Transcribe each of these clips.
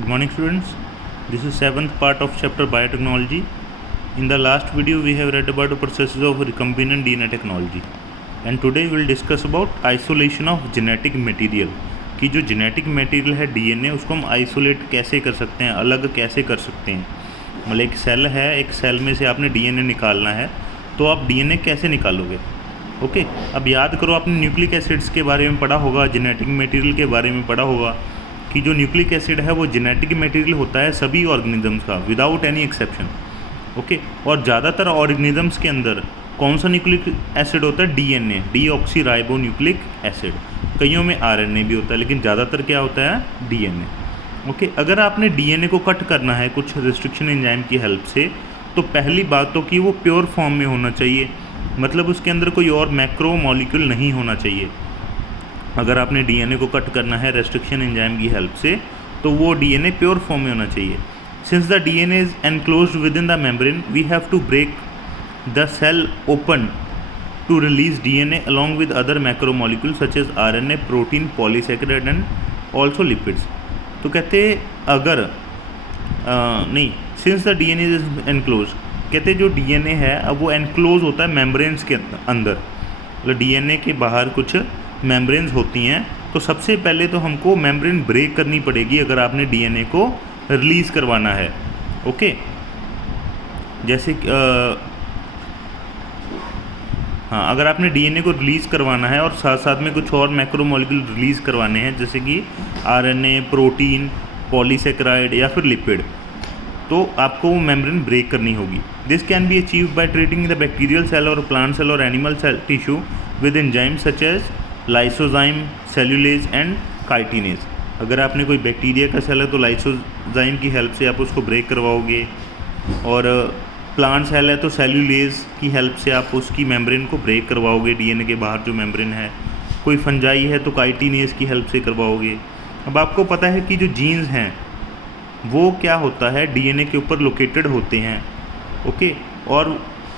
Good morning students. This is seventh part of chapter biotechnology. In the last video we have read about the processes of recombinant DNA technology and today we will discuss about isolation of genetic material कि जो genetic material है DNA उसको हम isolate कैसे कर सकते हैं, अलग कैसे कर सकते हैं। मतलब एक सेल है, एक सेल में से आपने DNA निकालना है तो आप DNA कैसे निकालोगे। ओके अब याद करो आपने न्यूक्लिक एसिड्स के बारे में पढ़ा होगा, जेनेटिक मटेरियल के बारे में पढ़ा होगा कि जो न्यूक्लिक एसिड है वो जेनेटिक मटेरियल होता है सभी ऑर्गेनिजम्स का विदाउट एनी एक्सेप्शन। ओके और ज़्यादातर ऑर्गेनिजम्स के अंदर कौन सा न्यूक्लिक एसिड होता है? DNA, deoxy ribo nucleic acid. कईयों में RNA भी होता है लेकिन ज़्यादातर क्या होता है? DNA। ओके अगर आपने DNA को कट करना है कुछ रिस्ट्रिक्शन एंजाइम की हेल्प से तो पहली बात तो कि वो प्योर फॉर्म में होना चाहिए, मतलब उसके अंदर कोई और मैक्रो मॉलिक्यूल नहीं होना चाहिए। अगर आपने DNA को कट करना है रेस्ट्रिक्शन एंजाइम की हेल्प से तो वो DNA प्योर फॉर्म में होना चाहिए। Since the DNA is enclosed within the membrane we have to break the cell open to release DNA along with other macro molecule such as RNA, protein, polysaccharide and also lipids. तो कहते अगर नहीं since the DNA is enclose, कहते जो DNA है अब वो enclose होता है मेम्ब्रेन्स के अंदर, मतलब DNA के बाहर कुछ मेम्ब्रेन्स होती हैं। तो सबसे पहले तो हमको मेम्ब्रेन ब्रेक करनी पड़ेगी अगर आपने DNA को रिलीज़ करवाना है। ओके जैसे हाँ अगर आपने DNA को रिलीज़ करवाना है और साथ साथ में कुछ और मैक्रो मॉलिक्यूल रिलीज़ करवाने हैं जैसे कि RNA, प्रोटीन, पॉलीसैकेराइड या फिर लिपिड, तो आपको वो मेम्ब्रेन ब्रेक करनी होगी। This can be achieve by treating the bacterial cell और प्लांट सेल और animal cell tissue with enzyme such as lysozyme, cellulase and chitinase. अगर आपने कोई बैक्टीरिया का सेल है तो लाइसोजाइम की हेल्प से आप उसको ब्रेक करवाओगे, और प्लांट सेल है तो सेल्यूलेज की हेल्प से आप उसकी मेम्ब्रेन को ब्रेक करवाओगे, DNA के बाहर जो मेम्ब्रेन है। कोई फंजाई है तो काइटिनेज की हेल्प से करवाओगे। अब आपको पता है कि जो जीन्स हैं वो क्या होता है DNA के ऊपर लोकेटेड होते हैं। ओके और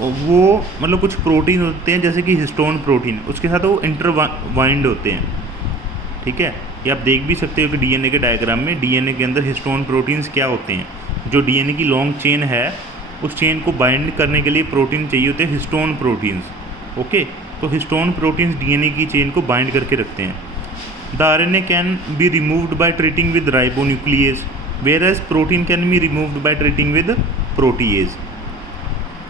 वो मतलब कुछ प्रोटीन होते हैं जैसे कि हिस्टोन प्रोटीन, उसके साथ वो इंटरवाइंड होते हैं। ठीक है ये आप देख भी सकते हो कि DNA के डायग्राम में DNA के अंदर हिस्टोन प्रोटीन्स क्या होते हैं। जो DNA की लॉन्ग चेन है उस चेन को बाइंड करने के लिए प्रोटीन चाहिए होते हैं हिस्टोन प्रोटीन्स। ओके तो हिस्टोन प्रोटीन्स DNA की चेन को बाइंड करके रखते हैं। The RNA can be removed by treating with ribonuclease whereas protein can be removed by treating with protease.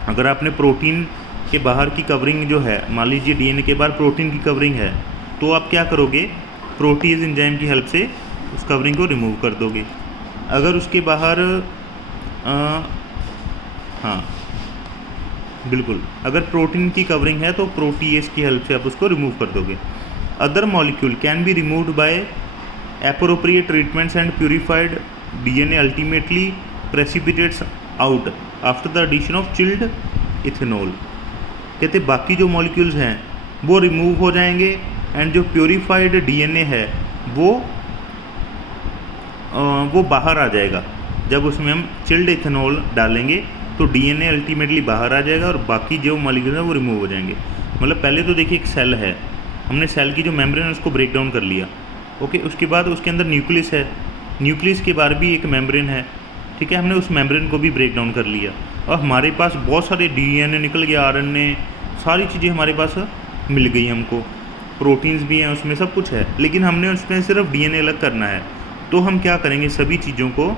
अगर आपने प्रोटीन के बाहर की कवरिंग जो है, मान लीजिए DNA के बाहर प्रोटीन की कवरिंग है, तो आप क्या करोगे? प्रोटीएज एंजाइम की हेल्प से उस कवरिंग को रिमूव कर दोगे। अगर उसके बाहर हाँ बिल्कुल, अगर प्रोटीन की कवरिंग है तो प्रोटीएज की हेल्प से आप उसको रिमूव कर दोगे। Other molecule can be removed by appropriate treatments and purified DNA ultimately precipitates out after the addition of chilled ethanol. कहते बाकी जो मॉलिक्यूल्स हैं वो रिमूव हो जाएंगे एंड जो प्योरीफाइड DNA है वो बाहर आ जाएगा। जब उसमें हम चिल्ड इथेनॉल डालेंगे तो DNA अल्टीमेटली बाहर आ जाएगा और बाकी जो मॉलिक्यूल हैं वो रिमूव हो जाएंगे। मतलब पहले तो देखिए एक सेल है, हमने सेल की जो मेम्ब्रेन है उसको ब्रेक डाउन कर लिया। ओके उसके बाद उसके अंदर न्यूक्लियस है, न्यूक्लियस के बाहर भी एक मेम्ब्रेन है। ठीक है हमने उस मेम्ब्रेन को भी ब्रेक डाउन कर लिया और हमारे पास बहुत सारे DNA निकल गया, RNA, सारी चीज़ें हमारे पास मिल गई हमको, प्रोटीन्स भी हैं उसमें, सब कुछ है, लेकिन हमने उसमें सिर्फ DNA अलग करना है। तो हम क्या करेंगे, सभी चीज़ों को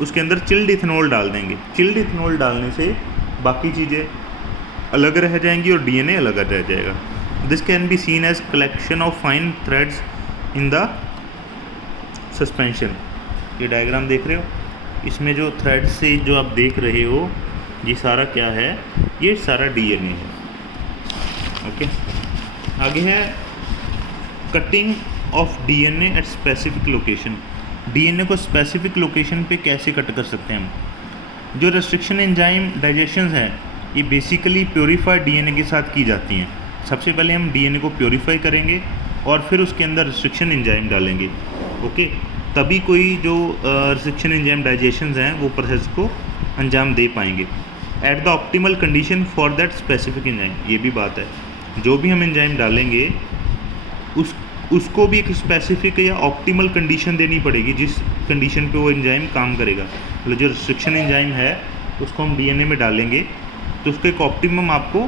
उसके अंदर चिल्ड इथेनॉल डाल देंगे। चिल्ड इथेनॉल डालने से बाकी चीज़ें अलग रह जाएंगी और DNA अलग रह जाएगा। This can be seen as collection of fine threads in the suspension. ये डायग्राम देख रहे हो, इसमें जो थ्रेड से जो आप देख रहे हो ये सारा क्या है? ये सारा DNA है। ओके आगे है cutting of DNA at specific location. DNA को स्पेसिफिक लोकेशन पे कैसे कट कर सकते हैं हम? जो रेस्ट्रिक्शन एंजाइम डाइजेशंस हैं ये बेसिकली प्योरीफाइड DNA के साथ की जाती हैं। सबसे पहले हम DNA को प्योरीफाई करेंगे और फिर उसके अंदर रेस्ट्रिक्शन एंजाइम डालेंगे। ओके तभी कोई जो रिस्ट्रिक्शन एंजाइम डाइजेशंस हैं वो प्रोसेस को अंजाम दे पाएंगे at the optimal condition for that specific enzyme. ये भी बात है, जो भी हम एंजाइम डालेंगे उसको भी एक स्पेसिफिक या ऑप्टिमल कंडीशन देनी पड़ेगी जिस कंडीशन पे वो एंजाइम काम करेगा। मतलब जो रिस्ट्रिक्शन एंजाइम है उसको हम डीएनए में डालेंगे तो उसको एक ऑप्टिमम आपको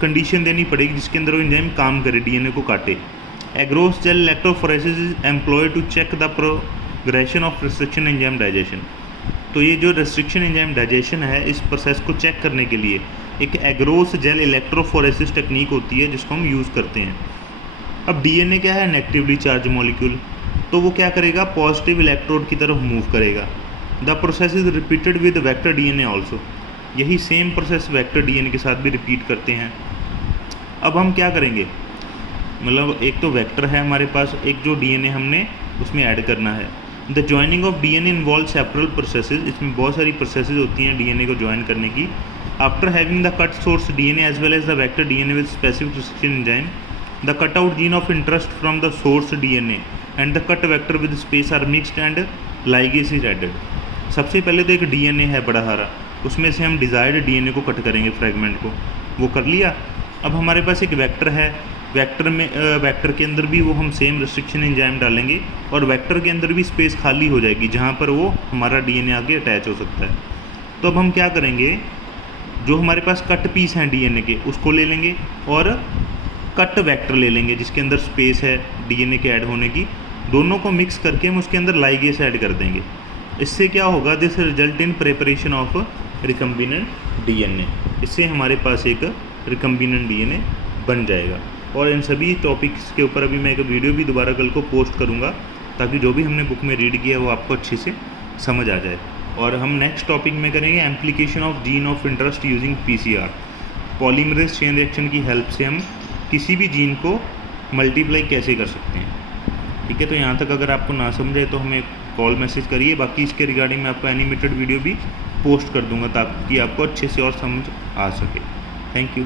कंडीशन देनी पड़ेगी जिसके अंदर वो एंजाइम काम करे, डीएनए को काटे। Agarose gel electrophoresis is employed to check the progression of restriction enzyme digestion. तो ये जो रिस्ट्रिक्शन एंजाइम डाइजेशन है इस प्रोसेस को चेक करने के लिए एक एग्रोस जेल इलेक्ट्रोफोरेसिस टेक्निक होती है जिसको हम यूज़ करते हैं। अब डीएनए क्या है, नेगेटिवली चार्ज मॉलिक्यूल, तो वो क्या करेगा, पॉजिटिव इलेक्ट्रोड की तरफ मूव करेगा। The process is repeated with vector DNA also. यही सेम प्रोसेस वेक्टर डीएनए के साथ भी रिपीट करते हैं। अब हम क्या करेंगे, मतलब एक तो वेक्टर है हमारे पास, एक जो डीएनए हमने उसमें ऐड करना है। The joining of DNA involve सेपरल processes, इसमें बहुत सारी प्रोसेसेस होती हैं डीएनए को ज्वाइन करने की। After having the cut source DNA as well as the vector DNA with specific restriction enzyme, the cut out gene of interest from the source DNA and the cut vector with space are mixed and ligase is added. सबसे पहले तो एक DNA है बड़ा सारा, उसमें से हम डिज़ायर्ड डीएनए को कट करेंगे, फ्रेगमेंट को, वो कर लिया। अब हमारे पास एक वेक्टर है, वेक्टर में वेक्टर के अंदर भी वो हम सेम रिस्ट्रिक्शन एंजाइम डालेंगे और वेक्टर के अंदर भी स्पेस खाली हो जाएगी जहाँ पर वो हमारा डीएनए आगे अटैच हो सकता है। तो अब हम क्या करेंगे, जो हमारे पास कट पीस हैं डीएनए के उसको ले लेंगे और कट वेक्टर ले लेंगे जिसके अंदर स्पेस है डीएनए के ऐड होने की, दोनों को मिक्स करके हम उसके अंदर लाइगेज ऐड कर देंगे। इससे क्या होगा, this result in preparation of recombinant DNA. इससे हमारे पास एक रिकम्बिनेंट डीएनए बन जाएगा। और इन सभी टॉपिक्स के ऊपर अभी मैं एक वीडियो भी दोबारा कल को पोस्ट करूँगा ताकि जो भी हमने बुक में रीड किया है वो आपको अच्छे से समझ आ जाए। और हम नेक्स्ट टॉपिक में करेंगे एम्प्लीकेशन of gene of interest using PCR. Polymerase chain reaction की हेल्प से हम किसी भी जीन को मल्टीप्लाई कैसे कर सकते हैं। ठीक है, तो यहाँ तक अगर आपको ना समझे तो हमें कॉल मैसेज करिए। बाकी इसके रिगार्डिंग मैं आपको एनिमेटेड वीडियो भी पोस्ट कर दूँगा ताकि आपको अच्छे से और समझ आ सके। Thank you.